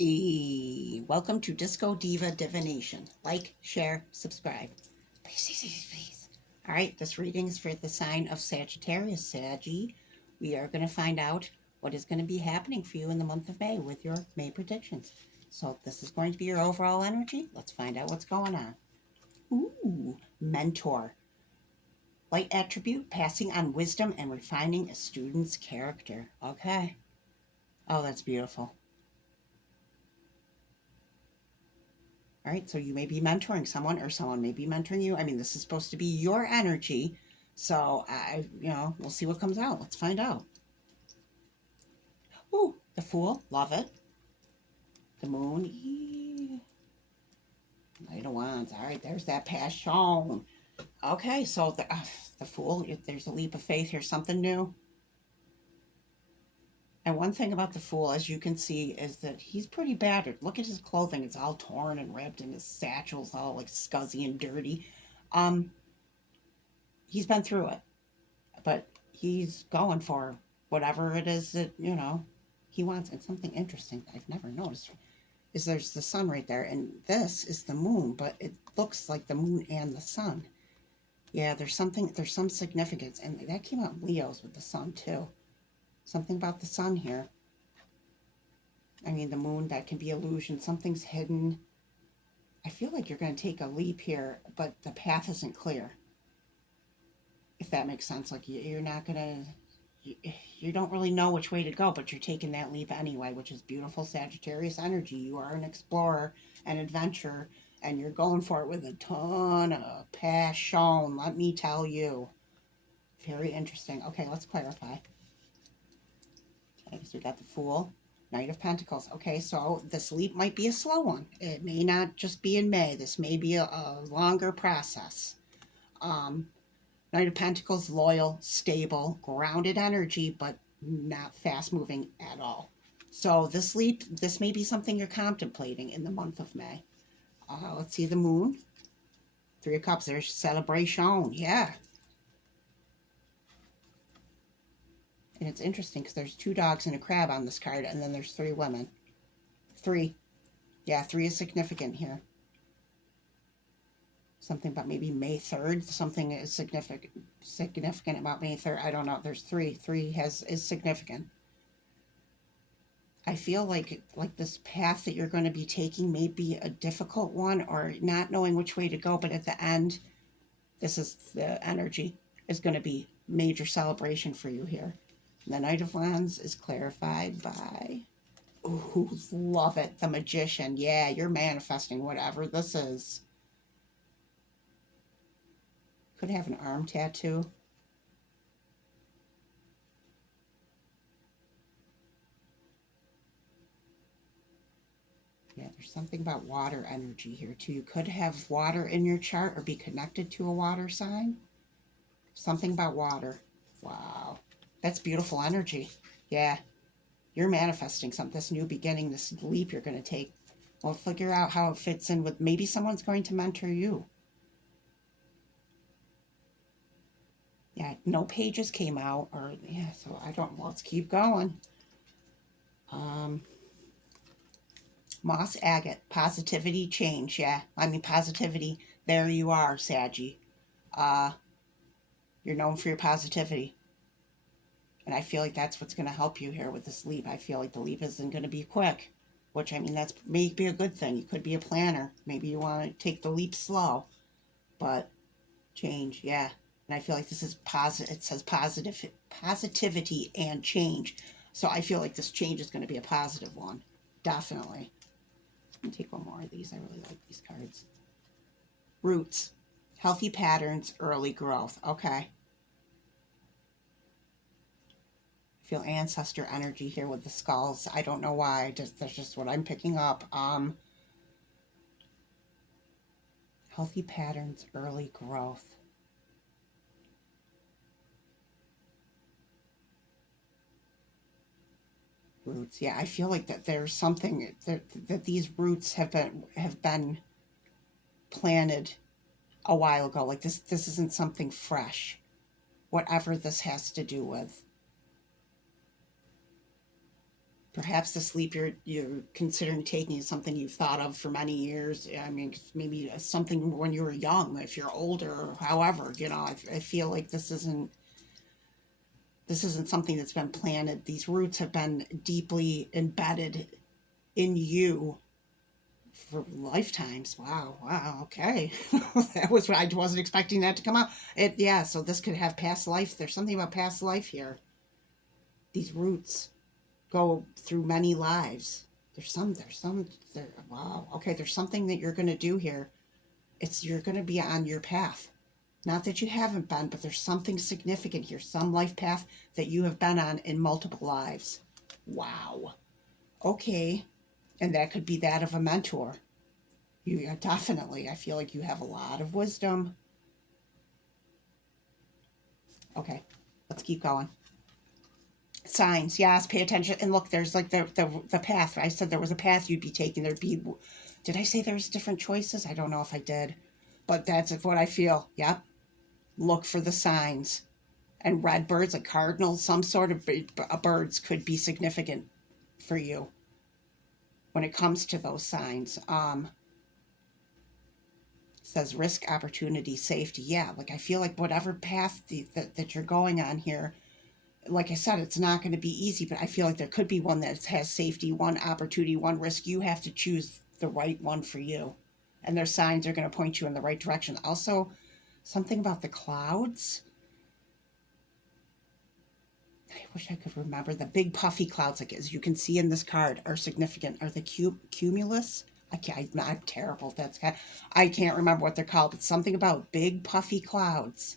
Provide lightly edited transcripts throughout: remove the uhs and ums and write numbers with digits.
Welcome to Disco Diva Divination. Like, share, subscribe. Please, please, please, please. All right, this reading is for the sign of Sagittarius, Sagie. We are going to find out what is going to be happening for you in the month of May with your May predictions. So, this is going to be your overall energy. Let's find out what's going on. Ooh, mentor. Light attribute, passing on wisdom and refining a student's character. Okay. Oh, that's beautiful. All right, so you may be mentoring someone or someone may be mentoring you. I mean, this is supposed to be your energy. So we'll see what comes out. Let's find out. Ooh, the Fool, love it. The Moon, Knight of Wands. All right, there's that passion. Okay, so the Fool, there's a leap of faith here, something new. And one thing about the Fool, as you can see, is that he's pretty battered. Look at his clothing; it's all torn and ripped, and his satchel's all like scuzzy and dirty. Um, he's been through it, but he's going for whatever it is that he wants. And something interesting that I've never noticed is there's the sun right there, and this is the moon, but it looks like the moon and the sun. Yeah, there's some significance, and that came out in Leo's with the sun too. Something about the sun here. I mean, the moon, that can be illusion. Something's hidden. I feel like you're going to take a leap here, but the path isn't clear. If that makes sense, like you're not going to, you don't really know which way to go, but you're taking that leap anyway, which is beautiful Sagittarius energy. You are an explorer, an adventurer, and you're going for it with a ton of passion, let me tell you. Very interesting. Okay, let's clarify. Okay, so we got the Fool, Knight of Pentacles. Okay, so this leap might be a slow one. It may not just be in May. This may be a longer process. Um, Knight of Pentacles, loyal, stable, grounded energy, but not fast moving at all. So this leap, this may be something you're contemplating in the month of May. Let's see the Moon. Three of Cups, there's celebration. Yeah. And it's interesting because there's two dogs and a crab on this card, and then there's three women. Three. Yeah, three is significant here. Something about maybe May 3rd. Something is significant about May 3rd. I don't know. There's three. Three is significant. I feel like this path that you're going to be taking may be a difficult one, or not knowing which way to go, but at the end, this is the energy is going to be major celebration for you here. The Knight of Wands is clarified by, ooh, love it, the Magician. Yeah, you're manifesting whatever this is. Could have an arm tattoo. Yeah, there's something about water energy here too. You could have water in your chart or be connected to a water sign. Something about water. Wow. That's beautiful energy. Yeah. You're manifesting something, this new beginning, this leap you're going to take. We'll figure out how it fits in with maybe someone's going to mentor you. Yeah, no pages came out, or yeah, so I don't, let's keep going. Moss agate, positivity, change. Yeah, I mean, positivity. There you are, Sagie. Uh, you're known for your positivity. And I feel like that's what's going to help you here with this leap. I feel like the leap isn't going to be quick, which I mean, that's may be a good thing. You could be a planner. Maybe you want to take the leap slow, but change, yeah. And I feel like this is positive. It says positivity and change. So I feel like this change is going to be a positive one. Definitely. Let me take one more of these. I really like these cards. Roots, healthy patterns, early growth. Okay. I feel ancestor energy here with the skulls. I don't know why. That's just what I'm picking up. Healthy patterns, early growth. Roots. Yeah, I feel like that there's something that these roots have been planted a while ago. Like this isn't something fresh. Whatever this has to do with. Perhaps the sleep you're considering taking is something you've thought of for many years. I mean, maybe something when you were young. If you're older, however, I feel like this isn't something that's been planted. These roots have been deeply embedded in you for lifetimes. Wow, wow, okay. That was what I wasn't expecting that to come out. Yeah, so this could have past life. There's something about past life here. These roots go through many lives. Wow, okay, there's something that you're going to do here. You're going to be on your path. Not that you haven't been, but there's something significant here, some life path that you have been on in multiple lives. Wow. Okay. And that could be that of a mentor. Definitely, I feel like you have a lot of wisdom. Okay, let's keep going. Signs, yes, pay attention. And look, there's like the path. I said there was a path you'd be taking. Did I say there's different choices? I don't know if I did. But that's what I feel. Yep. Look for the signs. And red birds, like cardinals, some sort of birds could be significant for you when it comes to those signs. Says risk, opportunity, safety. Yeah, like I feel like whatever path that you're going on here, like I said, it's not going to be easy, but I feel like there could be one that has safety, one opportunity, one risk. You have to choose the right one for you. And their signs are going to point you in the right direction. Also, something about the clouds. I wish I could remember. The big puffy clouds, like as you can see in this card, are significant. Are the cumulus? I'm terrible. I can't remember what they're called, but something about big puffy clouds.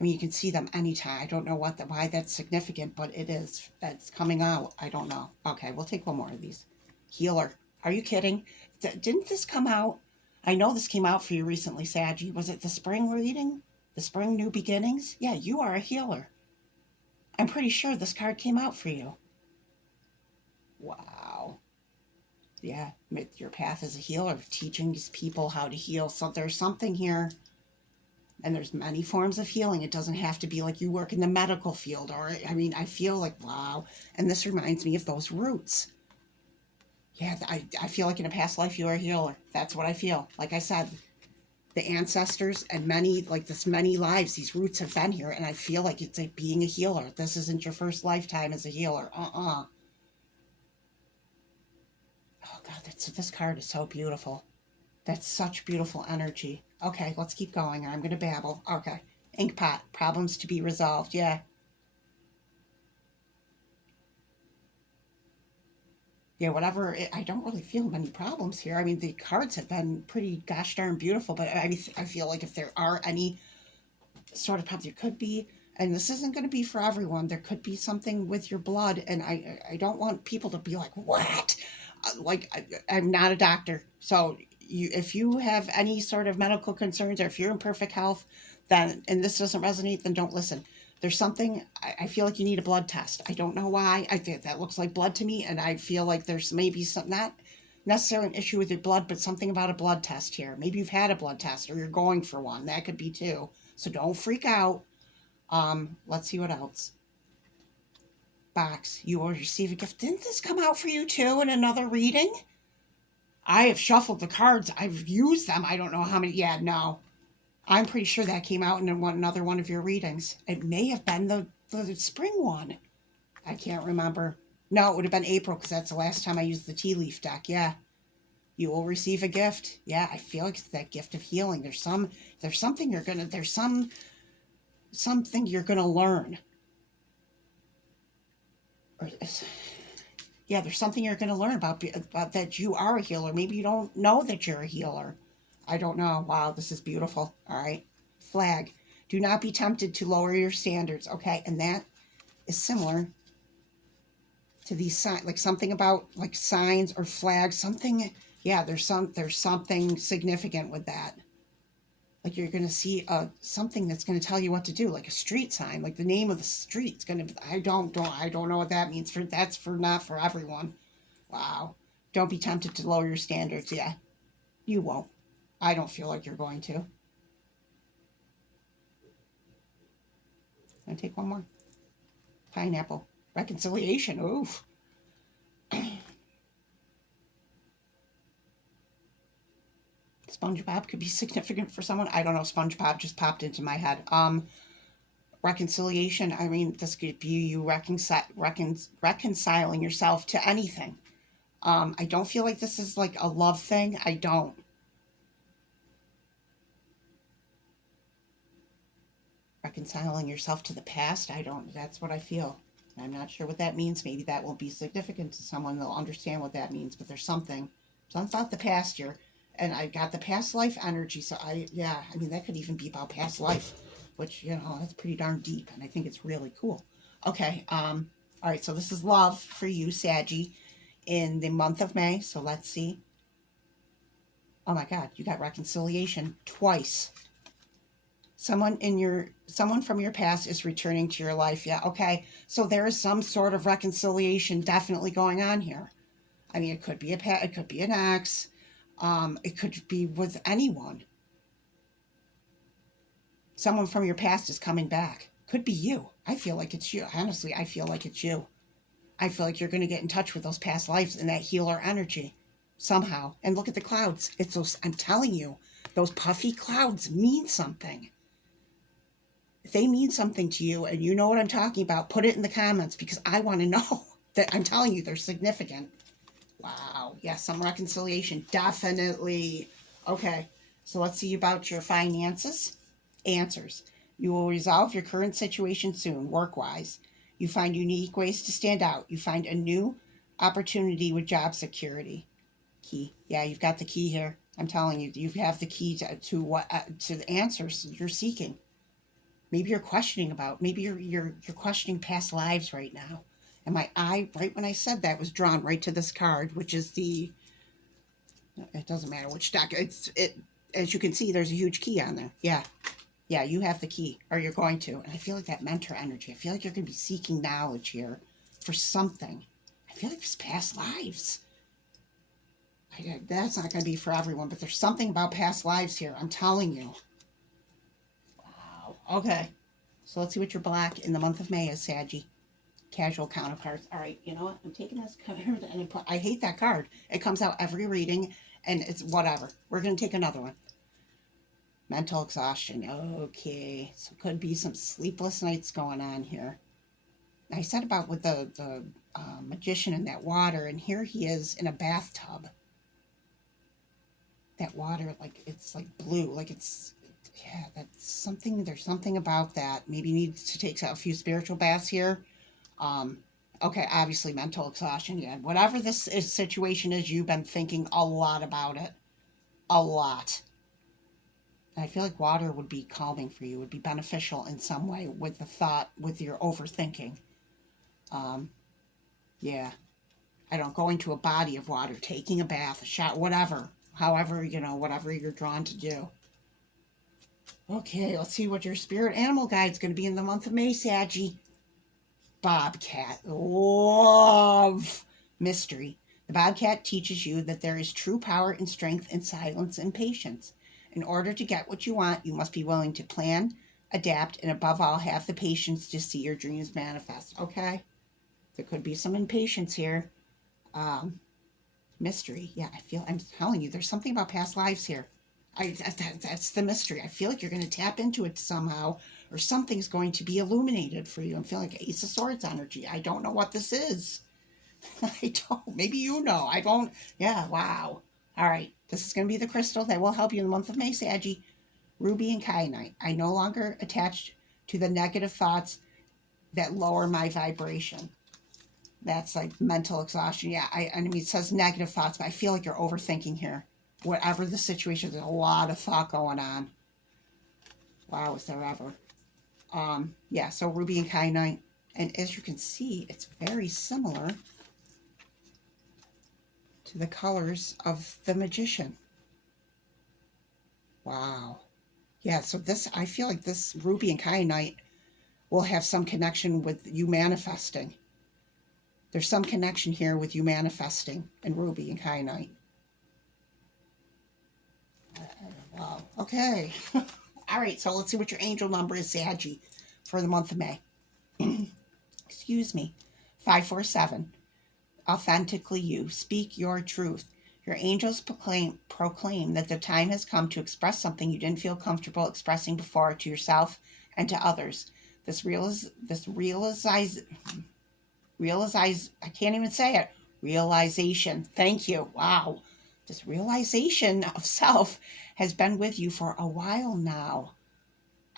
I mean, you can see them anytime. I don't know why that's significant, but it is. That's coming out. I don't know. Okay, we'll take one more of these. Healer. Are you kidding? Didn't this come out? I know this came out for you recently, Sagie. Was it the spring reading? The spring new beginnings? Yeah, you are a healer. I'm pretty sure this card came out for you. Wow. Yeah, your path as a healer, teaching people how to heal. So there's something here, and there's many forms of healing. It doesn't have to be like you work in the medical field, or I mean, I feel like wow. And this reminds me of those roots. Yeah, I feel like in a past life you were a healer. That's what I feel. Like I said, the ancestors and many lives, these roots have been here, and I feel like it's like being a healer. This isn't your first lifetime as a healer. Oh God, this card is so beautiful. That's such beautiful energy. Okay, let's keep going. I'm going to babble. Okay. Inkpot. Problems to be resolved. Yeah. Yeah, whatever. I don't really feel many problems here. I mean, the cards have been pretty gosh darn beautiful, but I feel like if there are any sort of problems, there could be, and this isn't going to be for everyone, there could be something with your blood, and I don't want people to be like, what? I'm not a doctor, so if you have any sort of medical concerns or if you're in perfect health, then and this doesn't resonate, then don't listen. There's something I feel like you need a blood test. I don't know why. I think that looks like blood to me, and I feel like there's maybe some not necessarily an issue with your blood, but something about a blood test here. Maybe you've had a blood test or you're going for one. That could be too. So don't freak out. Let's see what else. Box, you will receive a gift. Didn't this come out for you too in another reading? I have shuffled the cards. I've used them. I don't know how many. Yeah, no. I'm pretty sure that came out in another one of your readings. It may have been the spring one. I can't remember. No, it would have been April because that's the last time I used the tea leaf deck. Yeah. You will receive a gift. Yeah, I feel like it's that gift of healing. Something you're gonna learn. Or, yeah, there's something you're gonna learn about that you are a healer. Maybe you don't know that you're a healer. I don't know. Wow, this is beautiful. All right. Flag. Do not be tempted to lower your standards. Okay, and that is similar to these signs, like something about like signs or flags. Something. Yeah, there's something significant with that. Like you're going to see something that's going to tell you what to do, like a street sign, like the name of the street's going to. I don't know what that means. That's for not for everyone. Wow. Don't be tempted to lower your standards. Yeah, you won't. I don't feel like you're going to. I'll take one more. Pineapple. Reconciliation. Oof. SpongeBob could be significant for someone. I don't know. SpongeBob just popped into my head. Reconciliation. I mean, this could be you reconciling yourself to anything. I don't feel like this is like a love thing. I don't. Reconciling yourself to the past. I don't. That's what I feel. I'm not sure what that means. Maybe that will be significant to someone. They'll understand what that means. But there's something about the past here. And I got the past life energy. So yeah, I mean, that could even be about past life, which, that's pretty darn deep. And I think it's really cool. Okay. All right. So this is love for you, Sagie, in the month of May. So let's see. Oh my God, you got reconciliation twice. Someone from your past is returning to your life. Yeah, okay. So there is some sort of reconciliation definitely going on here. I mean, it could be it could be an ex. It could be with anyone. Someone from your past is coming back. Could be you. I feel like it's you. Honestly, I feel like it's you. I feel like you're going to get in touch with those past lives and that healer energy somehow. And look at the clouds. It's those, I'm telling you, those puffy clouds mean something. If they mean something to you and you know what I'm talking about, put it in the comments because I want to know that I'm telling you they're significant. Wow. Yeah, some reconciliation. Definitely. Okay. So let's see about your finances. Answers. You will resolve your current situation soon, work-wise. You find unique ways to stand out. You find a new opportunity with job security. Key. Yeah, you've got the key here. I'm telling you, you have the key to the answers you're seeking. Maybe you're questioning about. Maybe you're questioning past lives right now. And my eye, right when I said that, was drawn right to this card, which is the. It doesn't matter which deck. It. As you can see, there's a huge key on there. Yeah, yeah, you have the key, or you're going to. And I feel like that mentor energy. I feel like you're going to be seeking knowledge here for something. I feel like it's past lives. That's not going to be for everyone, but there's something about past lives here. I'm telling you. Wow. Okay. So let's see what your black in the month of May is, Sagie. Casual counterparts. All right. You know what? I'm taking this card and I hate that card. It comes out every reading, and it's whatever. We're going to take another one. Mental exhaustion. Okay. So could be some sleepless nights going on here. I said about with the magician in that water, and here he is in a bathtub. That water, like, it's like blue, like yeah, that's something. There's something about that. Maybe needs to take a few spiritual baths here. Okay, obviously mental exhaustion. Yeah, whatever situation is, you've been thinking a lot about it, a lot. And I feel like water would be calming for you, would be beneficial in some way with the thought, with your overthinking. Um, yeah, I don't go into a body of water, taking a bath, a shot, whatever. However, whatever you're drawn to do. Okay, let's see what your spirit animal guide's going to be in the month of May, Sagie. Bobcat. Love mystery. The Bobcat teaches you that there is true power and strength in silence and patience. In order to get what you want, you must be willing to plan, adapt, and above all, have the patience to see your dreams manifest. Okay? There could be some impatience here. Mystery. Yeah, I'm telling you, there's something about past lives here. That's the mystery. I feel like you're going to tap into it somehow, or something's going to be illuminated for you. I'm feeling like Ace of Swords energy. I don't know what this is. I don't. Maybe you know. I don't. Yeah, wow. All right. This is going to be the crystal that will help you in the month of May, Sagie. Ruby and kyanite. I no longer attached to the negative thoughts that lower my vibration. That's like mental exhaustion. Yeah, I mean, it says negative thoughts, but I feel like you're overthinking here. Whatever the situation, there's a lot of thought going on. Wow, is there ever? Yeah, so ruby and kyanite. And as you can see, it's very similar to the colors of the magician. Wow. Yeah, so I feel like this ruby and kyanite will have some connection with you manifesting. There's some connection here with you manifesting and ruby and kyanite. Wow. Okay. All right, so let's see what your angel number is, Sagie, for the month of May. Excuse me. 547. Authentically you. Speak your truth. Your angels proclaim that the time has come to express something you didn't feel comfortable expressing before to yourself and to others. This I can't even say it. Realization. Thank you. Wow. This realization of self has been with you for a while now.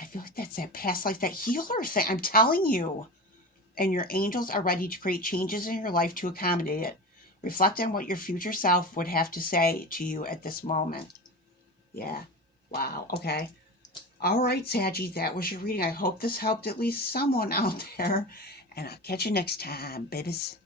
I feel like that's that past life, that healer thing. I'm telling you. And your angels are ready to create changes in your life to accommodate it. Reflect on what your future self would have to say to you at this moment. Yeah. Wow. Okay. All right, Sagie, that was your reading. I hope this helped at least someone out there. And I'll catch you next time, babies.